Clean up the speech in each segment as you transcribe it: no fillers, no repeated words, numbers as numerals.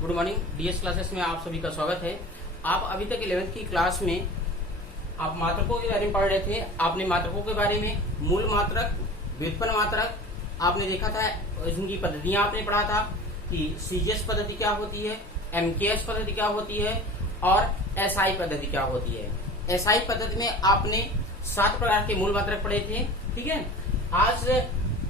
Good morning DS classes में आप सभी का स्वागत है। आप अभी तक 11th की क्लास में आप मात्रकों के बारे में पढ़ रहे थे। आपने मात्रकों के बारे में मूल मात्रक, व्युत्पन्न मात्रक आपने देखा था, उनकी पद्धतियां आपने पढ़ा था कि सीजीएस पद्धति क्या होती है, एमकेएस पद्धति क्या होती है और एसआई पद्धति क्या होती है। एसआई पद्धति में आपने 7 प्रकार के मूल मात्रक पढ़े थे। ठीक है, आज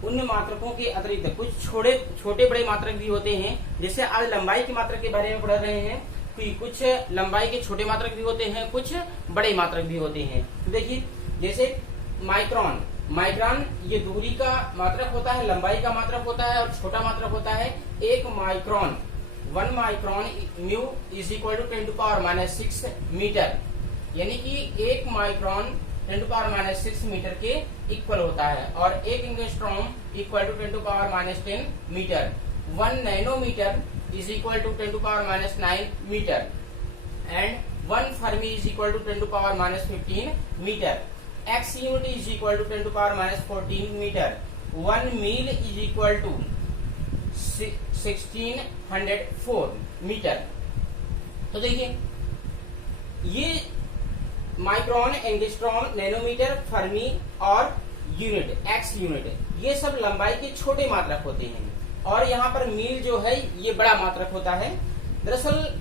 उन मात्रकों के अतिरिक्त कुछ छोटे बड़े मात्रक भी होते हैं। जैसे आज लंबाई के मात्रक के बारे में पढ़ रहे हैं कि कुछ लंबाई के छोटे मात्रक भी होते हैं, कुछ बड़े मात्रक भी होते हैं। तो देखिए, जैसे माइक्रोन ये दूरी का मात्रक होता है, लंबाई का मात्रक होता है और छोटा मात्रक होता है 1 micron. 1 micron mu is equal to 10⁻⁶ metre, यानी कि 1 माइक्रोन 10⁻⁶ मीटर के इक्वल होता है और 1 angstrom equal to 10⁻⁻10 metre. 1 nanometre is equal to 10⁻⁹ metre and 1 fermi is equal to 10⁻⁻15 metre. x unit is equal to 10⁻⁻14 metre. 1 mile is equal to 1604 metre. तो देखिए, ये micron, angstrom, nanometre, fermi और unit, X unit, ये सब लंबाई के छोटे मात्रक होते हैं। और यहाँ पर मील जो है ये बड़ा मात्रक होता है। दरअसल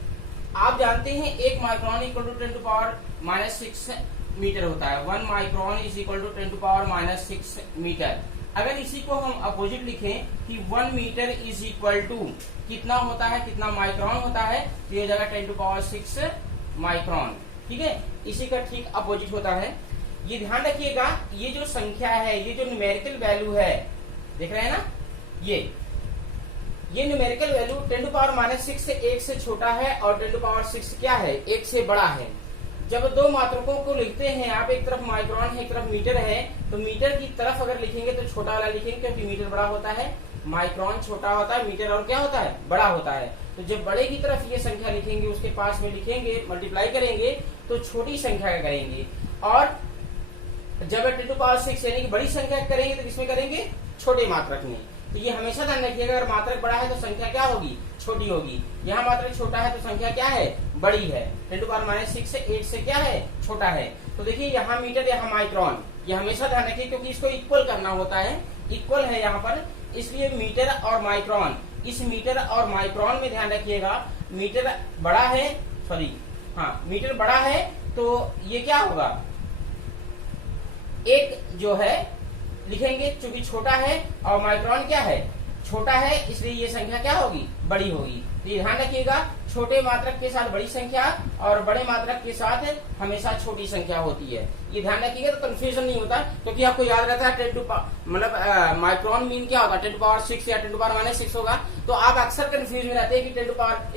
आप जानते हैं 1 माइक्रोन इक्वल टू 10⁻⁻6 मीटर होता है। 1 micron is equal to 10⁻⁻6 metre. अगर इसी को हम अपोजिट लिखें कि 1 मीटर इज इक्वल टू कितना होता है, कितना माइक्रोन होता है, तो ये हो जाएगा 10⁻6 माइक्रोन। ठीक है, इसी का ठीक अपोजिट होता है। ये ध्यान रखिएगा, ये जो संख्या है, ये जो न्यूमेरिकल वैल्यू है, देख रहे हैं ना, ये न्यूमेरिकल वैल्यू 10⁻⁻6 से 1 से छोटा है और 10⁻⁶ क्या है, 1 से बड़ा है। जब दो मात्रकों को लिखते हैं आप, एक तरफ माइक्रोन है, एक तरफ मीटर है, तो मीटर की तरफ अगर लिखेंगे तो छोटा वाला लिखेंगे क्योंकि मीटर बड़ा होता है, माइक्रोन छोटा होता है, मीटर और क्या होता है, बड़ा होता है। तो जब बड़े की तरफ ये संख्या लिखेंगे, उसके पास में लिखेंगे, मल्टीप्लाई करेंगे तो छोटी संख्या का करेंगे। और जब 10⁻⁶ यानी कि बड़ी संख्या करेंगे तो किसमें करेंगे, छोटे मात्रक में। तो ये हमेशा ध्यान रखिएगा, अगर मात्रक बड़ा है तो संख्या क्या होगी, छोटी होगी। यहाँ मात्रक छोटा है तो संख्या क्या है, बड़ी है। 10⁻⁶ से 1 से क्या है, छोटा है। तो देखिए, यहाँ मीटर, यहाँ माइक्रोन, ये हमेशा ध्यान रखिए क्योंकि इसको इक्वल करना होता है, इक्वल है यहाँ पर, इसलिए मीटर और माइक्रोन। इस मीटर और माइक्रोन में ध्यान रखिएगा, मीटर बड़ा है, मीटर बड़ा है तो ये क्या होगा, 1 जो है लिखेंगे चूंकि छोटा है और माइक्रोन क्या है, छोटा है, इसलिए ये संख्या क्या होगी, बड़ी होगी। तो ये ध्यान रखिएगा, छोटे मात्रक के साथ बड़ी संख्या और बड़े मात्रक के साथ हमेशा छोटी संख्या होती है। ये ध्यान रखिएगा तो कंफ्यूजन नहीं होता, क्योंकि आपको याद रहता है माइक्रोन मीन क्या होगा, 10⁻⁶ या 10⁻⁻6 होगा। तो आप अक्सर कंफ्यूज में रहते हैं कि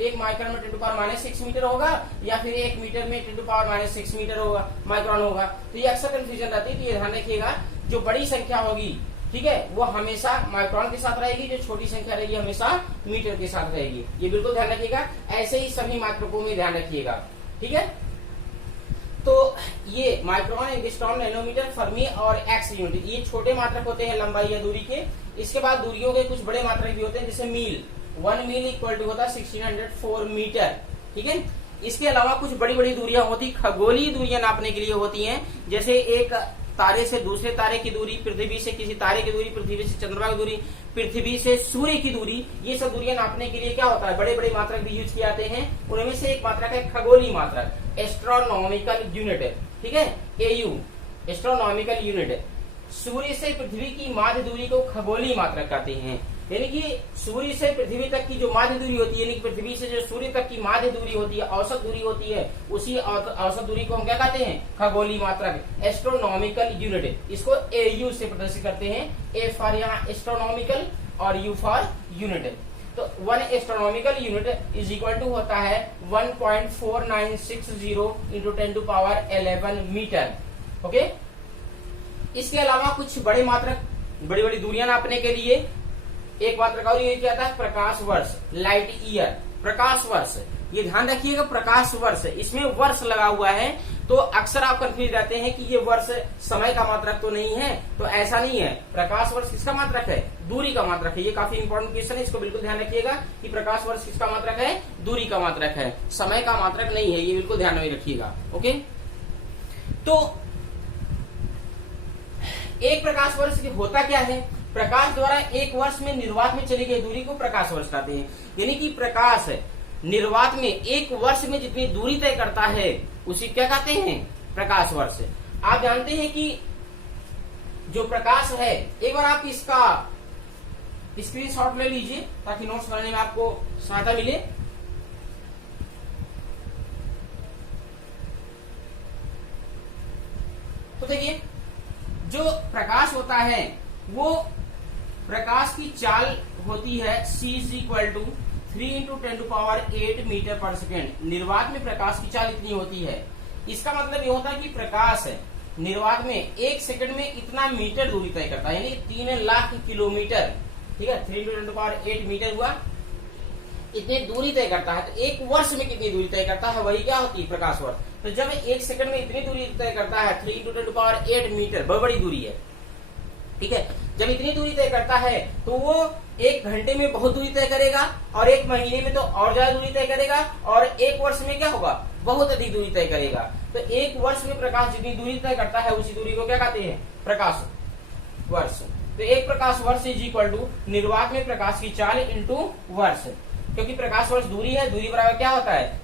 1 माइक्रोन में 10⁻⁶ मीटर होगा या फिर 1 मीटर में 10⁻⁶ मीटर होगा, माइक्रोन होगा। तो ये अक्सर कंफ्यूजन रहती है। तो ये ध्यान रखिएगा, जो बड़ी संख्या होगी, ठीक है, वो हमेशा माइक्रोन के साथ रहेगी, जो छोटी संख्या रहेगी हमेशा मीटर के साथ रहेगी। ये बिल्कुल ध्यान रखिएगा, ऐसे ही सभी मात्रकों में ध्यान रखिएगा। ठीक है, तो ये माइक्रोन, एंगस्ट्रॉम, नैनोमीटर, फर्मी और एक्स यूनिट, ये छोटे मात्रक होते हैं लंबाई या दूरी के। इसके बाद दूरियों के कुछ बड़े मात्रक भी होते हैं, जैसे मील। 1 मील इक्वल टू होता है 1604 मीटर। ठीक है, इसके अलावा कुछ बड़ी बड़ी दूरियां होती, खगोलीय दूरियां नापने के लिए होती हैं। जैसे एक तारे से दूसरे तारे की दूरी, पृथ्वी से किसी तारे की दूरी, पृथ्वी से चंद्रमा की दूरी, पृथ्वी से सूर्य की दूरी, ये सब दूरियां नापने के लिए क्या होता है, बड़े बड़े मात्रक भी यूज किए जाते हैं। उनमें से एक मात्रक है खगोलीय मात्रक, एस्ट्रोनॉमिकल यूनिट। ठीक है, एयू, एस्ट्रोनॉमिकल यूनिट। सूर्य से पृथ्वी की माध्य दूरी को खगोलीय मात्रक कहते हैं। यानी कि सूर्य से पृथ्वी तक की जो माध्य दूरी होती है, यानी कि पृथ्वी से जो सूर्य तक की माध्य दूरी होती है, औसत दूरी होती है, उसी औसत दूरी को हम क्या कहते हैं, खगोलीय मात्रक, एस्ट्रोनॉमिकल यूनिट। इसको एयू से प्रदर्शित करते हैं, ए फॉर यहाँ एस्ट्रोनॉमिकल और यू फॉर यूनिट। तो 1 astronomical unit is equal to होता है 1.4960 इंटू 10⁻11 मीटर। ओके, इसके अलावा कुछ बड़े मात्रक, बड़ी बड़ी दूरियां नापने के लिए एक मात्रक और यूज किया था, प्रकाश वर्ष, लाइट ईयर। प्रकाश वर्ष ये ध्यान रखिएगा प्रकाश वर्ष, इसमें वर्ष लगा हुआ है तो अक्सर आप कंफ्यूज रहते हैं कि ये वर्ष समय का मात्रक तो नहीं है, तो ऐसा नहीं है। प्रकाश वर्ष किसका मात्रक है? दूरी का मात्रक है। ये काफी इंपॉर्टेंट क्वेश्चन है, इसको बिल्कुल ध्यान रखिएगा कि प्रकाश वर्ष किसका मात्रक है? दूरी का मात्रक है, समय का मात्रक नहीं है, ये बिल्कुल ध्यान में रखिएगा। ओके, तो एक प्रकाश वर्ष होता क्या है? प्रकाश द्वारा एक वर्ष में निर्वात में चली गई दूरी को प्रकाश वर्ष कहते हैं। यानी कि प्रकाश निर्वात में एक वर्ष में जितनी दूरी तय करता है उसी क्या कहते हैं? प्रकाश वर्ष। आप जानते हैं कि जो प्रकाश है, एक बार आप इसका स्क्रीनशॉट ले लीजिए ताकि नोट्स बनाने में आपको सहायता मिले। तो देखिए, जो प्रकाश होता है वो प्रकाश की चाल होती है c is equal to 3 × 10⁸ metre per second. निर्वात में प्रकाश की चाल इतनी होती है। इसका मतलब ये होता है कि प्रकाश निर्वात में एक सेकंड में इतना मीटर दूरी तय करता है, यानी 3 लाख किलोमीटर। ठीक है, 3 × 10⁸ मीटर हुआ, इतनी दूरी तय करता है। तो एक वर्ष में कितनी दूरी तय करता है? वही क्या होती है? प्रकाश वर्ष। तो जब एक सेकंड में इतनी दूरी तय करता है 3 × 10⁸ मीटर, बहुत बड़ी दूरी है। ठीक है, जब इतनी दूरी तय करता है तो वो एक घंटे में बहुत दूरी तय करेगा, और एक महीने में तो और ज्यादा दूरी तय करेगा, और एक वर्ष में क्या होगा? बहुत अधिक दूरी तय करेगा। तो एक वर्ष में प्रकाश जितनी दूरी तय करता है उसी दूरी को क्या कहते हैं? प्रकाश वर्ष। तो एक प्रकाश वर्ष इज इक्वल टू निर्वात में प्रकाश की चाल इंटू वर्ष, क्योंकि प्रकाश वर्ष दूरी है, दूरी बराबर क्या होता है?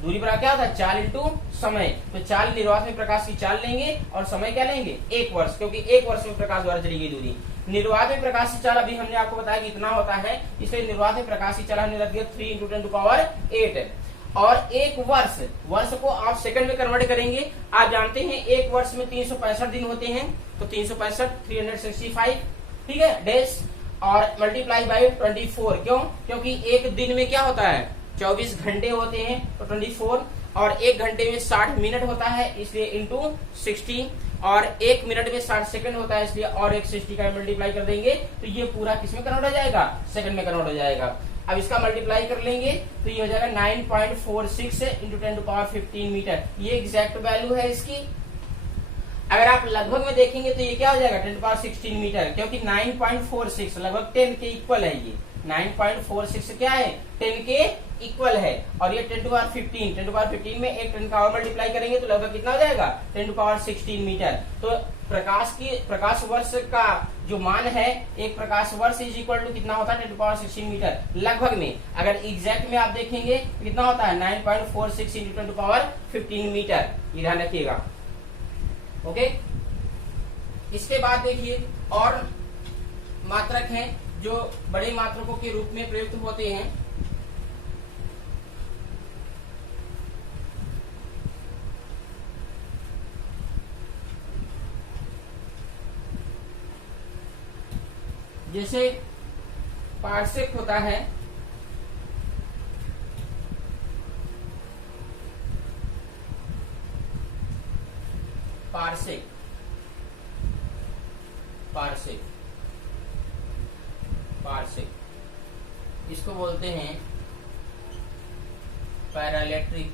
दूरी बराबर क्या होता है? चाल इंटू समय। तो चाल निर्वात में प्रकाश की चाल लेंगे और समय क्या लेंगे? एक वर्ष, क्योंकि एक वर्ष में प्रकाश द्वारा चली गई दूरी। निर्वात में प्रकाश की चाल अभी हमने आपको बताया कि इतना होता है, इसलिए निर्वात में प्रकाश की चाल हमने रख दिया 3 × 10⁸। और एक वर्ष को आप सेकंड में कन्वर्ट करेंगे। आप जानते हैं एक वर्ष में 365 दिन होते हैं, तो 365 365, ठीक है, डेज, और मल्टीप्लाई बाय 24। क्यों? क्योंकि एक दिन में क्या होता है? 24 घंटे होते हैं, तो 24, और एक घंटे में 60 मिनट होता है, इसलिए इंटू 60, और एक मिनट में 60 सेकंड होता है, इसलिए और एक 60 का मल्टीप्लाई कर देंगे तो ये पूरा किसमें कन्वर्ट हो जाएगा? सेकंड में कन्वर्ट हो जाएगा। अब इसका मल्टीप्लाई कर लेंगे तो ये हो जाएगा 9.46 × 10⁻15 मीटर। ये एग्जैक्ट वैल्यू है इसकी। अगर आप लगभग में देखेंगे तो ये क्या हो जाएगा? 10⁻16 मीटर, क्योंकि 9.46 लगभग 10 के इक्वल है। ये 9.46 क्या है? 10 के इक्वल है, और ये 10⁻15 में एक 10 का और मल्टीप्लाई करेंगे तो लगभग कितना हो जाएगा? 10⁻16 मीटर। तो प्रकाश वर्ष का जो मान है, एक प्रकाश वर्ष इज इक्वल टू कितना होता है? 10⁻16 मीटर लगभग में। अगर एग्जैक्ट में आप देखेंगे तो कितना होता है? 9.46 × 10⁻15 मीटर। ये ध्यान रखिएगा। ओके, इसके बाद देखिए और मात्रक हैं जो बड़े मात्रकों के रूप में प्रयुक्त होते हैं। जैसे पार्सेक होता है, पार्सेक पार्सेक पार्सेक इसको बोलते हैं पैरालेक्ट्रिक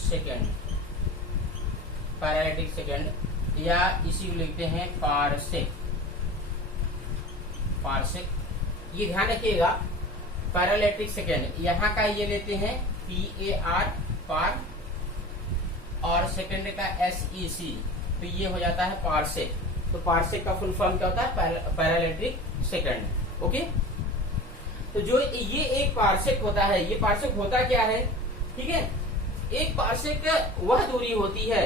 सेकेंड, पैरालेक्ट्रिक सेकेंड, या इसी को लिखते हैं पार्सेक। पार्सेक, ये ध्यान रखिएगा, पैरालेक्ट्रिक सेकेंड यहाँ का ये लेते हैं PAR, पार, और सेकेंड का SEC, तो ये हो जाता है पार्सेक। तो पार्सेक का फुल फॉर्म क्या होता है? पैरालेक्ट्रिक सेकेंड। ओके, तो जो ये एक पार्सेक होता है, ये पार्सेक होता क्या है? ठीक है, एक पार्सेक वह दूरी होती है,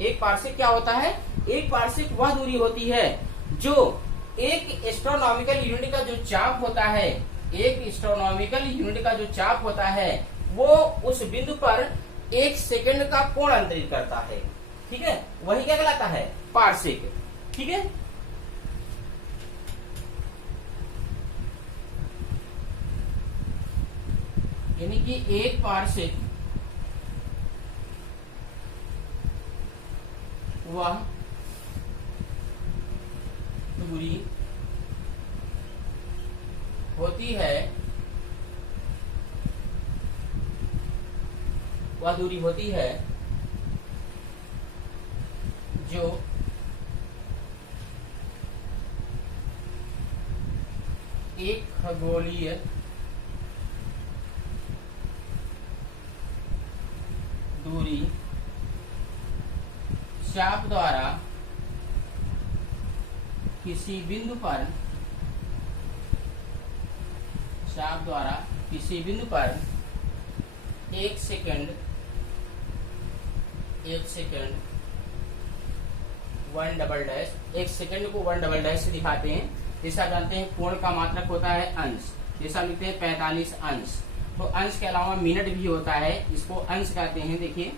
एक पार्सेक क्या होता है? एक पार्सेक वह दूरी होती है जो एक एस्ट्रोनॉमिकल यूनिट का जो चाप होता है, एक एस्ट्रोनॉमिकल यूनिट का जो चाप होता है वो उस बिंदु पर एक सेकंड का कोण अंतरित करता है। ठीक है, वही क्या कहलाता है? पार्सेक। ठीक है, यानी कि एक पार्सेक वह दूरी होती है वह दूरी होती है जो एक खगोलीय दूरी चाप द्वारा किसी बिंदु पर एक सेकंड 1 डबल डैश, एक सेकंड को 1 डबल डैश से दिखाते हैं। जैसा जानते हैं कोण का मात्रक होता है अंश, जैसा लिखते हैं 45 अंश। तो अंश के अलावा मिनट भी होता है, इसको अंश कहते हैं। देखिए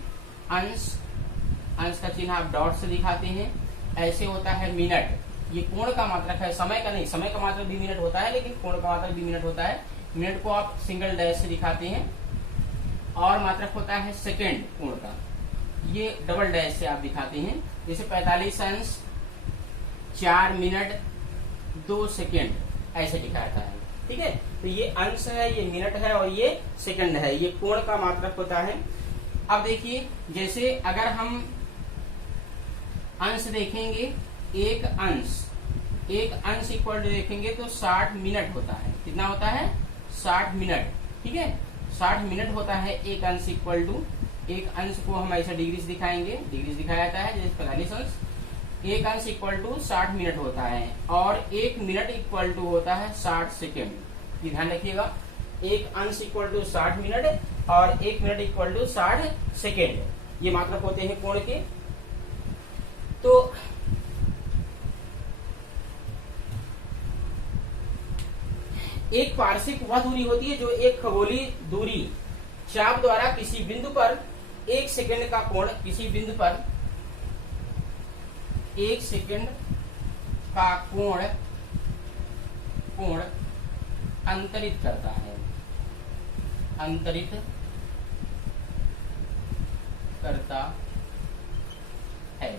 अंश का चिन्ह आप डॉट से दिखाते हैं, ऐसे होता है मिनट। ये कोण का मात्रक है, समय का नहीं। समय का मात्रक भी मिनट होता है, लेकिन कोण का मात्रक भी मिनट होता है। मिनट को आप सिंगल डैश से दिखाते हैं, और मात्रक होता है सेकंड कोण का, ये डबल डैश से आप दिखाते हैं। जैसे 45 अंश 4 मिनट 2 सेकंड ऐसे दिखाता है। ठीक है, तो ये अंश है, ये मिनट है, और ये सेकंड है। ये कोण का मात्रक होता है। अब देखिए, जैसे अगर हम अंश देखेंगे, एक अंश इक्वल टू देखेंगे तो 60 मिनट होता है। कितना होता है? 60 मिनट। ठीक है, 60 मिनट होता है एक अंश इक्वल टू। एक अंश को हम ऐसा डिग्री से दिखाएंगे, डिग्री से दिखाया जाता है, जैसे 45 अंश। एक अंश इक्वल टू 60 मिनट होता है, और एक मिनट इक्वल टू होता है 60 सेकेंड। ये ध्यान रखिएगा, एक अंश इक्वल टू 60 मिनट और एक मिनट इक्वल टू 60 सेकेंड। ये मात्रक होते हैं कोण के। तो एक पार्शिक वह दूरी होती है जो एक खगोलीय दूरी चाप द्वारा किसी बिंदु पर एक सेकंड का कोण, किसी बिंदु पर एक सेकंड का कोण अंतरित करता है, अंतरित करता है।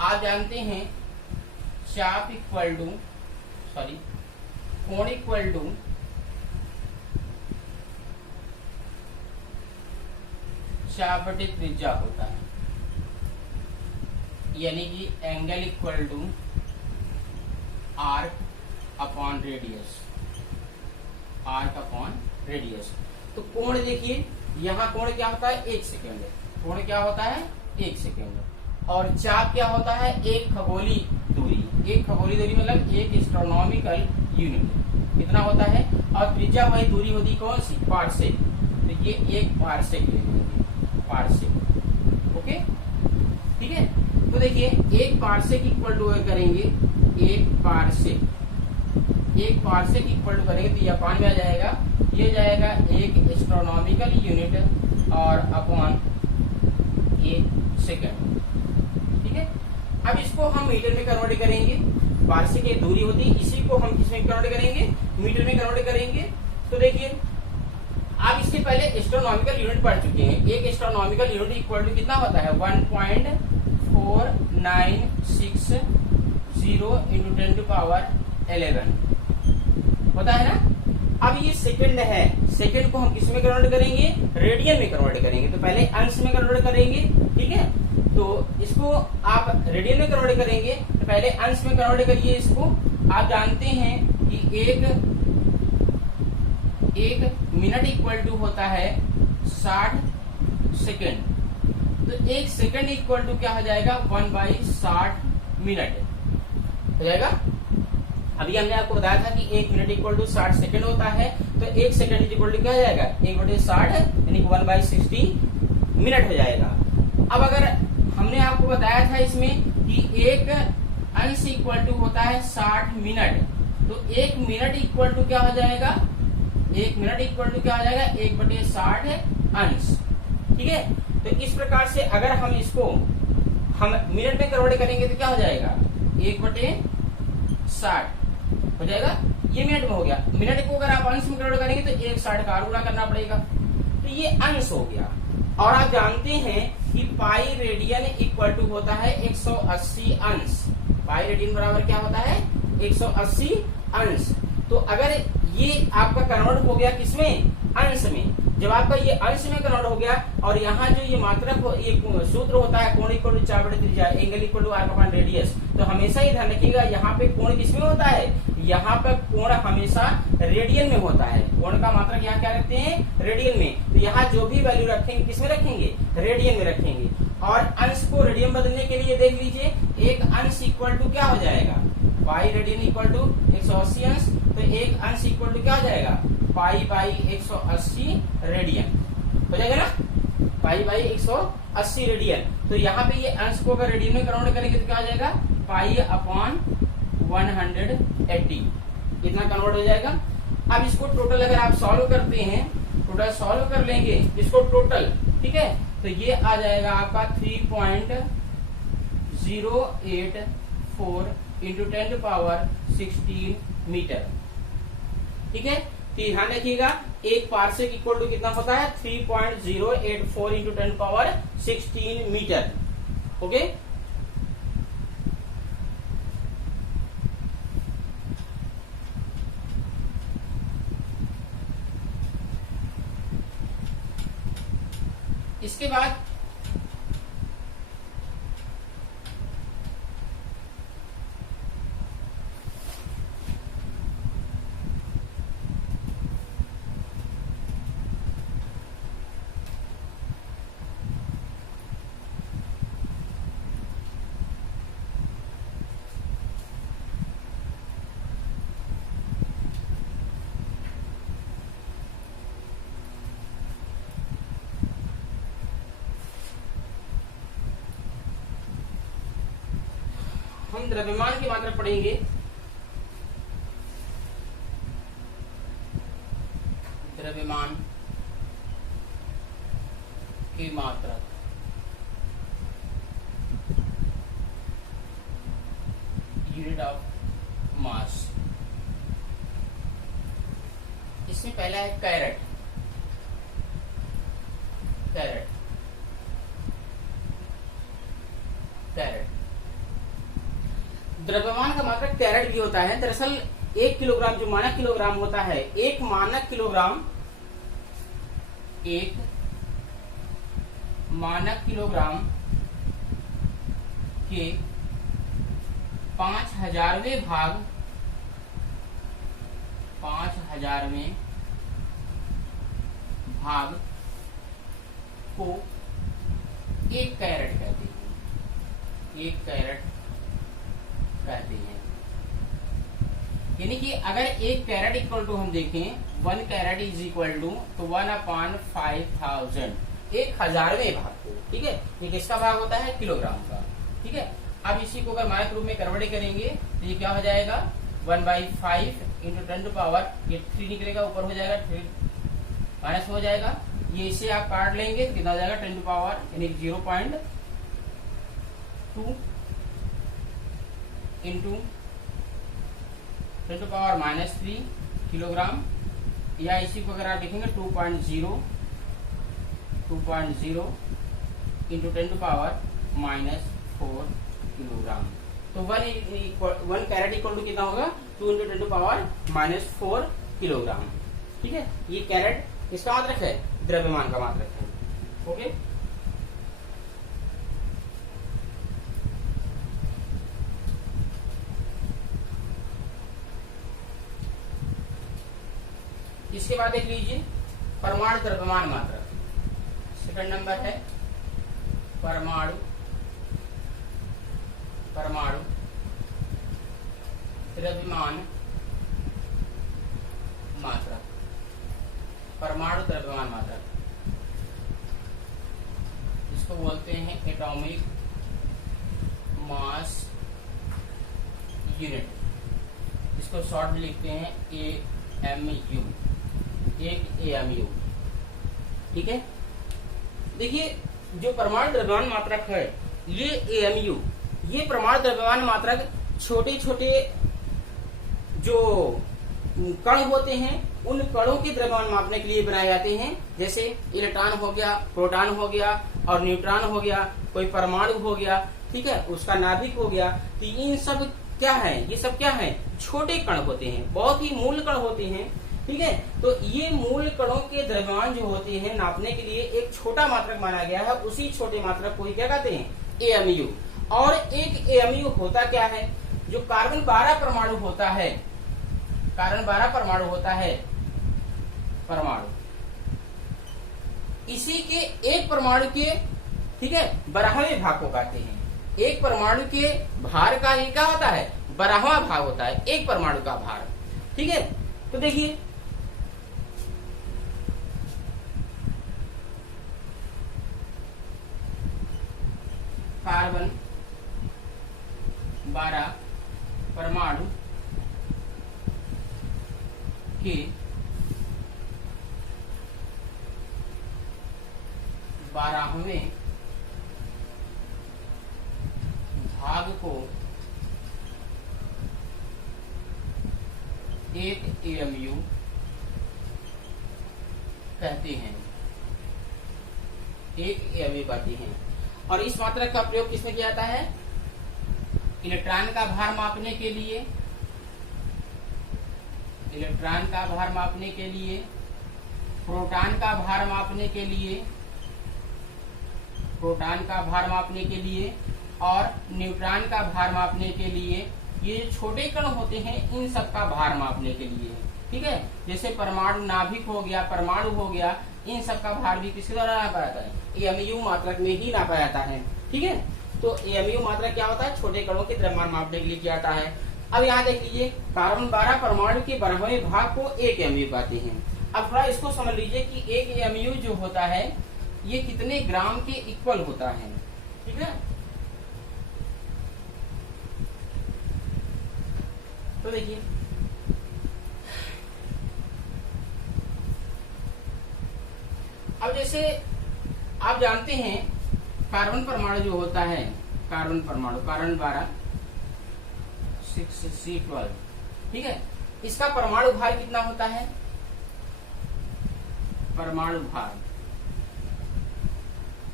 आप जानते हैं चाप इक्वल टू कोण इक्वल टू चाप बटे त्रिज्या होता है, यानी कि angle equal to arc upon radius, arc upon radius. तो कोण देखिए, यहाँ कोण क्या होता है? 1 सेकेंड। कोण क्या होता है? 1 सेकेंड। और चाप क्या होता है? एक खगोलीय दूरी। एक खगोलीय दूरी मतलब एक एस्ट्रोनॉमिकल यूनिट। कितना होता है? और त्रिज्या वही दूरी होती कौन सी? पार्सेक। तो ये एक पार्सेक ले लेंगे, पार्सेक। ओके, ठीक है। तो देखिए, एक पार्सेक इक्वल टू करेंगे, एक पार्सेक इक्वल टू करेंगे तो जापान में आ जाएगा, ये जाएगा एक एस्ट्रोनॉमिकल यूनिट और अपॉन एक सेकंड। ठीक है, अब इसको हम मीटर में कन्वर्ट करेंगे। पार्सेक एक दूरी होती है, इसी को हम किसमें कन्वर्ट करेंगे? मीटर में कन्वर्ट करेंगे। तो देखिए, आप इससे पहले एस्ट्रोनॉमिकल यूनिट पढ़ चुके हैं। एक एस्ट्रोनॉमिकल यूनिट इक्वल टू कितना होता है? 1.4960 × 10⁻11 होता है ना। अब ये सेकंड है, सेकंड को हम किस में कन्वर्ट करेंगे? रेडियन में कन्वर्ट करेंगे। तो पहले अंश में कन्वर्ट करेंगे, ठीक है। तो इसको आप रेडियन में कन्वर्ट करेंगे, तो पहले अंश में कन्वर्ट करिए इसको। आप जानते हैं कि एक मिनट इक्वल टू होता है 60 सेकेंड। तो एक सेकंड इक्वल टू क्या हो जाएगा? 1/60 मिनट हो जाएगा। अभी हमने आपको बताया था कि 1 मिनट इक्वल टू 60 सेकंड होता है, तो 1 सेकंड इक्वल टू क्या हो जाएगा? 1/60 यानी 1/60 मिनट हो जाएगा। अब अगर हमने आपको बताया था इसमें कि एक अंश इक्वल टू होता है 60 मिनट, तो 1 मिनट इक्वल टू क्या हो जाएगा? 1 मिनट इक्वल टू क्या हो जाएगा? 1/60 अंश। ठीक है, तो इस प्रकार से अगर हम इसको हम मिनट में कन्वर्ट करेंगे तो क्या हो जाएगा? 1/60 हो जाएगा। ये मिनट में हो गया। मिनट को अगर आप अंश में कन्वर्ट करेंगे तो 1/60 का गुणा करना पड़ेगा। तो ये अंश हो गया। और आप जानते हैं कि पाई रेडियन इक्वल टू होता है 180 अंश। पाई रेडियन बराबर क्या होता है? 180 अंश। तो अगर ये आपका कन्वर्ट हो गया किसमें? अंश में, जब आपका ये अंश में कन्वर्ट हो गया और यहाँ जो ये मात्रक ये सूत्र होता है कोण equal to 4/3 angle equal to arc upon radius, तो हमेशा ही ध्यान रखिएगा यहाँ पे कोण किसमें होता है, यहाँ पे कोण हमेशा रेडियन में होता है। कोण का मात्रक यहाँ क्या रखते हैं, रेडियन में। तो यहाँ जो भी वैल्यू रखेंगे किसमें रखेंगे, रेडियन में रखेंगे। और अंश को रेडियन बदलने के लिए देख लीजिए, एक अंश इक्वल टू क्या हो जाएगा, पाई रेडियन इक्वल टू 180 अंश, तो एक अंश इक्वल टू क्या हो जाएगा, पाई बाई 180 रेडियन हो जाएगा ना, पाई बाई 180 रेडियन। तो यहाँ पे ये अंश को अगर रेडियन में कन्वर्ट करेंगे तो क्या हो जाएगा, पाई अपॉन 180, इतना कन्वर्ट हो जाएगा। अब इसको टोटल अगर आप सॉल्व करते हैं, टोटल सॉल्व कर लेंगे इसको टोटल, ठीक है, तो ये आ जाएगा आपका 3.084 इंटू 10⁻16 मीटर। ठीक है, तो ध्यान रखिएगा एक पार्सेक इक्वल टू कितना होता है, 3.084 इंटू 10⁻16 मीटर। ओके, इसके बाद हम द्रव्यमान की मात्रा पढ़ेंगे। द्रव्यमान की मात्रा, यूनिट ऑफ मास। इसमें पहला है कैरेट। कैरेट, कैरेट द्रव्यमान का मात्रक कैरेट भी होता है। दरअसल 1 किलोग्राम जो मानक किलोग्राम होता है, एक मानक किलोग्राम, एक मानक किलोग्राम के 5000वें भाग, 5000वें भाग को 1 कैरेट कहते हैं। 1 कैरेट कहते हैं। यानी कि अगर 1 कैरेट इक्वल टू हम देखें 1 कैरेट इज इक्वल टू तो 1/5000, 1000वें भाग को, ठीक है, ये किसका भाग होता है, किलोग्राम का। ठीक है, अब इसी को अगर मानक रूप में कन्वर्ट करेंगे तो ये क्या हो जाएगा, 1/5 इंटू 10⁻, ये 3 निकलेगा, ऊपर हो जाएगा 3 माइनस हो जाएगा, ये इसे आप काट लेंगे तो कितना हो जाएगा 10⁻, यानी 0.2 इंटू 10⁻³ किलोग्राम, या इसी को अगर आप देखेंगे 2.0 इंटू 10⁻⁻4 किलोग्राम। तो 1 कैरेट इक्वल टू कितना होगा, 2 इंटू 10⁻⁻4 किलोग्राम। ठीक है, ये कैरेट किसका मात्रक है, द्रव्यमान का मात्रक है। ओके, इसके बाद देख लीजिए परमाणु द्रव्यमान मात्रक। सेकंड नंबर है परमाणु द्रव्यमान मात्रक। परमाणु द्रव्यमान मात्रक इसको बोलते हैं एटॉमिक मास यूनिट, इसको शॉर्ट में लिखते हैं AMU, एक AMU। ठीक है, देखिए जो परमाणु द्रव्यमान मात्रक है ये AMU, ये परमाणु द्रव्यमान मात्रक छोटे छोटे जो कण होते हैं उन कणों के द्रव्यमान मापने के लिए बनाए जाते हैं। जैसे इलेक्ट्रॉन हो गया, प्रोटॉन हो गया और न्यूट्रॉन हो गया, कोई परमाणु हो गया, ठीक है, उसका नाभिक हो गया। तो इन सब क्या है, ये सब क्या है, छोटे कण होते हैं, बहुत ही मूल कण होते हैं। ठीक है। तो ये मूल कणों के द्रव्यमान जो होते हैं नापने के लिए एक छोटा मात्रक माना गया है, उसी छोटे मात्रक को ही क्या कहते हैं, एएमयू। और एक एएमयू होता क्या है, जो कार्बन 12 परमाणु होता है, कार्बन 12 परमाणु होता है, परमाणु इसी के एक परमाणु के, ठीक है, 12वें भाग को कहते हैं। एक परमाणु के भार का ही क्या होता है, 12वां भाग होता है एक परमाणु का भार, ठीक है। तो देखिए कार्बन 12 परमाणु के 12वें भाग को एक एएमयू कहते हैं, एक एएमयू कहते हैं। और इस मात्रक का प्रयोग किसमें किया जाता है, इलेक्ट्रॉन का भार मापने के लिए, इलेक्ट्रॉन का भार मापने के लिए, प्रोटॉन का भार मापने के लिए, प्रोटॉन का भार मापने के लिए और न्यूट्रॉन का भार मापने के लिए। ये छोटे कण होते हैं इन सब का भार मापने के लिए, ठीक है। जैसे परमाणु नाभिक हो गया, परमाणु हो गया, इन सब का भार भी किसके द्वारा नापा जाता है, एएमयू मात्रक में ही नापा जाता है, ठीक है। तो एएमयू मात्रक क्या होता है, छोटे कणों के द्रव्यमान मापने के लिए किया जाता है। अब यहाँ देख लीजिए कार्बन 12 परमाणु के 12वें भाग को एक एएमयू कहते हैं। अब थोड़ा इसको समझ लीजिए कि एक एएमयू जो होता है ये कितने ग्राम के इक्वल होता है, ठीक है। तो देखिए अब जैसे आप जानते हैं कार्बन परमाणु जो होता है, कार्बन परमाणु, कार्बन 12 6C12, ठीक है। इसका परमाणु भार कितना होता है, परमाणु भार,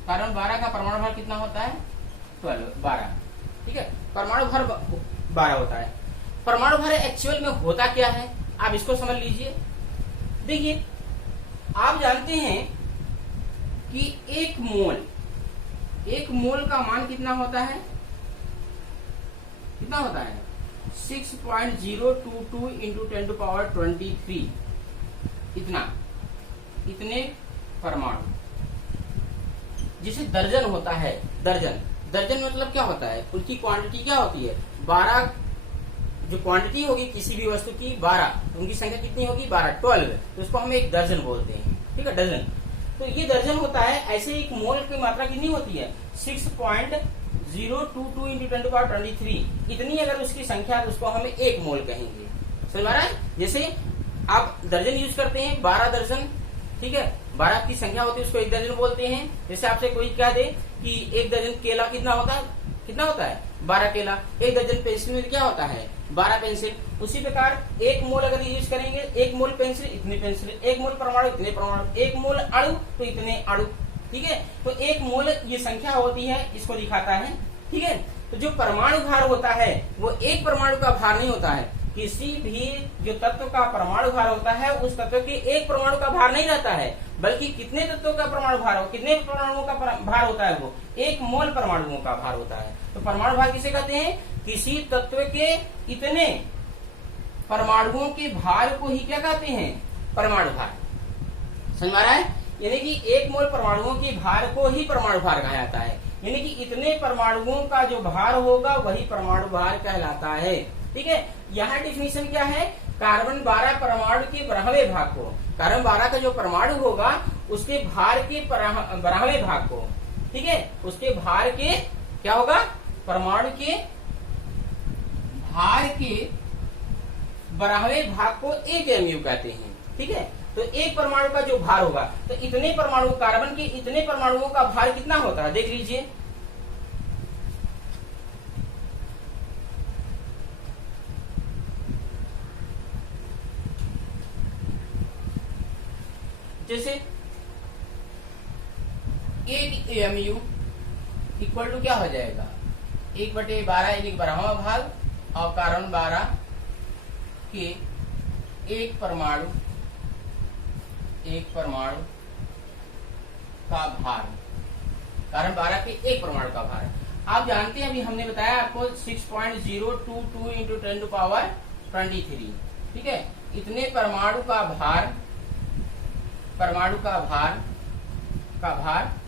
कार्बन 12 का परमाणु भार कितना होता है, 12, ठीक है। परमाणु भार 12 होता है। परमाणु भार एक्चुअल में होता क्या है, आप इसको समझ लीजिए। देखिए आप जानते हैं कि एक मोल का मान कितना होता है, कितना होता है, 6.022 इंटू 10⁻23, इतने परमाणु। जिसे दर्जन होता है, दर्जन मतलब क्या होता है, उनकी क्वांटिटी क्या होती है, 12, जो क्वांटिटी होगी किसी भी वस्तु की 12, उनकी संख्या कितनी होगी, 12 तो उसको हम एक दर्जन बोलते हैं, ठीक है, डजन। तो ये दर्जन होता है। ऐसे एक मोल की मात्रा कितनी होती है, 6.022 इंटू 10⁻23, इतनी अगर उसकी संख्या है तो उसको हम एक मोल कहेंगे, समझ में आ रहा है। जैसे आप दर्जन यूज करते हैं, 12 दर्जन, ठीक है, 12 की संख्या होती है उसको एक दर्जन बोलते हैं। जैसे आपसे कोई कह दे कि एक दर्जन केला कितना होता है, 12 केला। एक दर्जन पेंसिल में क्या होता है, 12 पेंसिल। उसी प्रकार एक मोल अगर यूज करेंगे, एक मोल पेंसिल इतने पेंसिल, एक मोल परमाणु इतने परमाणु, एक मोल अणु तो इतने अणु, ठीक है। तो एक मोल ये संख्या होती है, इसको दिखाता है, ठीक है। तो जो परमाणु भार होता है वो एक परमाणु का भार नहीं होता है, किसी भी जो तत्व का परमाणु भार होता है उस तत्व के एक परमाणु का भार नहीं रहता है, बल्कि कितने तत्वों का परमाणु भार हो, कितने परमाणुओं का भार होता है, वो एक मोल परमाणुओं का भार होता है। तो परमाणु भार किसे कहते हैं, किसी तत्व के इतने परमाणुओं के भार को ही क्या कहते हैं, परमाणु भार। समझ आ रहा है, यानी कि एक मोल परमाणुओं के भार को ही परमाणु भार कहा जाता है, यानी कि इतने परमाणुओं का जो भार होगा वही परमाणु भार कहलाता है, ठीक है। यहाँ डिफिनीशन क्या है, कार्बन 12 परमाणु के 12वें भाग को, कार्बन 12 का जो परमाणु होगा उसके भार के 12वें भाग को, ठीक है, उसके भार के क्या होगा, परमाणु के भार के 12वें भाग को एक एएमयू कहते हैं, ठीक है। तो एक परमाणु का जो भार होगा, तो इतने परमाणु, कार्बन के इतने परमाणुओं का भार कितना होता है, देख लीजिए। जैसे एक एएमयू इक्वल टू क्या हो जाएगा, 1/12 एक 12वां भाग, और कार्बन 12 के एक परमाणु एक परमाणु का भार, कारण 12 के एक परमाणु का भार। आप जानते हैं, अभी हमने बताया आपको 6.022 इंटू 10 टू पावर 23, ठीक है। इतने परमाणु का भार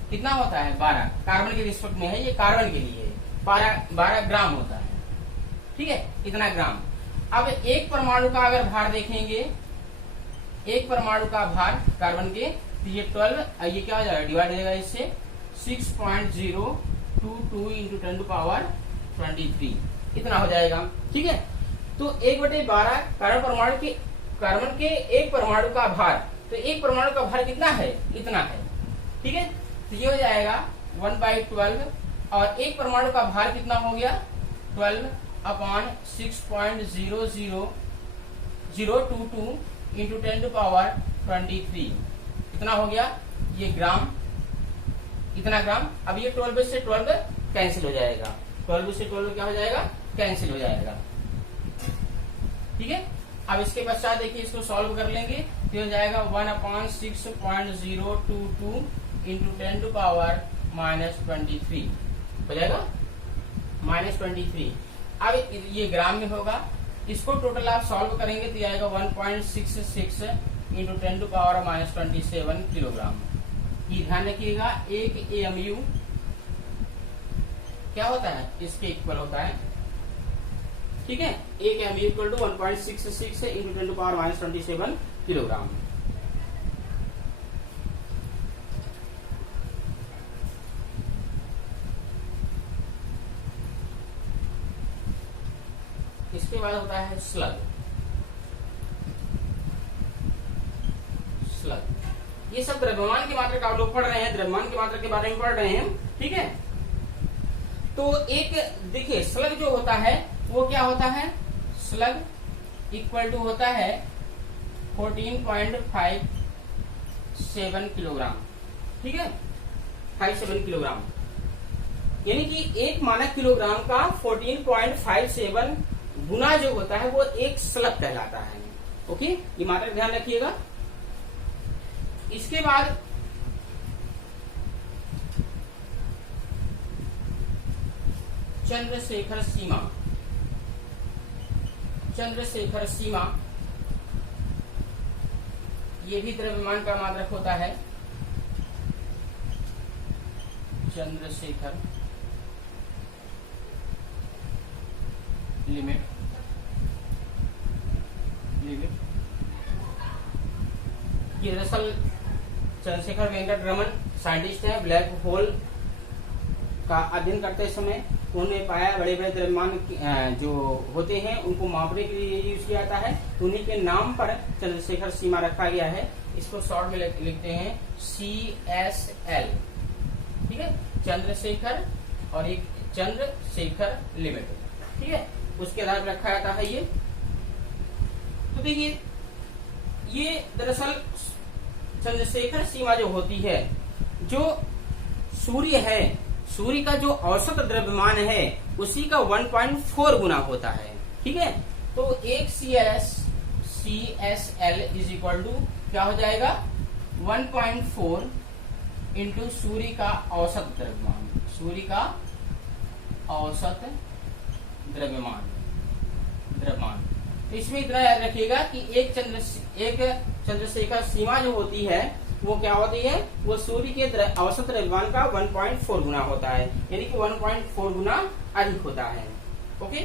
कितना होता है? 12। कार्बन के रिस्पेक्ट में है, ये कार्बन के लिए 12 ग्राम होता है, ठीक है, इतना ग्राम। अब एक परमाणु का अगर भार देखेंगे, एक परमाणु का भार कार्बन के, तो ये 12, ये क्या हो जाएगा, डिवाइड हो जाएगा इससे 6.022 इंटू 10 टू पावर 23, इतना हो जाएगा, ठीक है। तो 1/12 कार्बन के एक परमाणु का भार, तो एक परमाणु का भार कितना है? इतना है, ठीक है। तो ये हो जाएगा 1/12, और एक परमाणु का भार कितना हो गया? 12/6.00022 इंटू 10 टू पावर 23, इतना हो गया, ये ग्राम, इतना ग्राम। अब ये 12 से 12 कैंसिल हो जाएगा, 12 से 12 क्या हो जाएगा? कैंसिल हो जाएगा, ठीक है। अब इसके पश्चात देखिए, इसको सॉल्व कर लेंगे, तो हो जाएगा 1/6.022 इंटू 10 टू पावर -23 हो जाएगा, -23। अब ये ग्राम में होगा, इसको टोटल आप सॉल्व करेंगे तो आएगा 1.66 इंटू 10 टू पावर -27 किलोग्राम। ये ध्यान रखिएगा, एक AMU क्या होता है? इसके इक्वल होता है, ठीक है। एक AMU equal to 1.66 into 10 to power -27 kilogram. इसके बाद होता है स्लग। ये सब द्रव्यमान की मात्रा का आप लोग पढ़ रहे हैं, द्रव्यमान की मात्रा के बारे में पढ़ रहे हैं, ठीक है। तो एक देखिए, स्लग जो होता है वो क्या होता है? स्लग इक्वल टू होता है 14.57 किलोग्राम, ठीक है, 57 किलोग्राम। यानी कि एक मानक किलोग्राम का 14.57 गुना जो होता है वो एक स्लग कहलाता है, ओके। ये मात्रा ध्यान रखिएगा। इसके बाद चंद्रशेखर सीमा, ये भी द्रव्यमान का मात्रक होता है। चंद्रशेखर लिमिट ये दरअसल चंद्रशेखर वेंकट रमन साइंटिस्ट है, ब्लैक होल का अध्ययन करते समय उन्होंने पाया बड़े बड़े द्रव्यमान जो होते हैं उनको मापने के लिए यूज किया जाता है। उन्हीं के नाम पर चंद्रशेखर सीमा रखा गया है। इसको शॉर्ट में लिखते हैं CSL, ठीक है, चंद्रशेखर और एक चंद्रशेखर लिमिट, ठीक है, उसके आधार पर रखा जाता है ये। तो देखिए, ये दरअसल चंद्रशेखर सीमा जो होती है, जो सूर्य है, सूर्य का जो औसत द्रव्यमान है उसी का 1.4 गुना होता है, ठीक है। तो एक CSL इज इक्वल टू क्या हो जाएगा? 1.4 इंटू सूर्य का औसत द्रव्यमान, सूर्य का औसत द्रव्यमान। तो इसमें इतना याद रखिएगा कि एक चंद्रशेखर सीमा जो होती है वो क्या होती है? वो सूर्य के औसत द्रव्यमान का 1.4 गुना होता है, यानी कि 1.4 गुना अधिक होता है, ओके।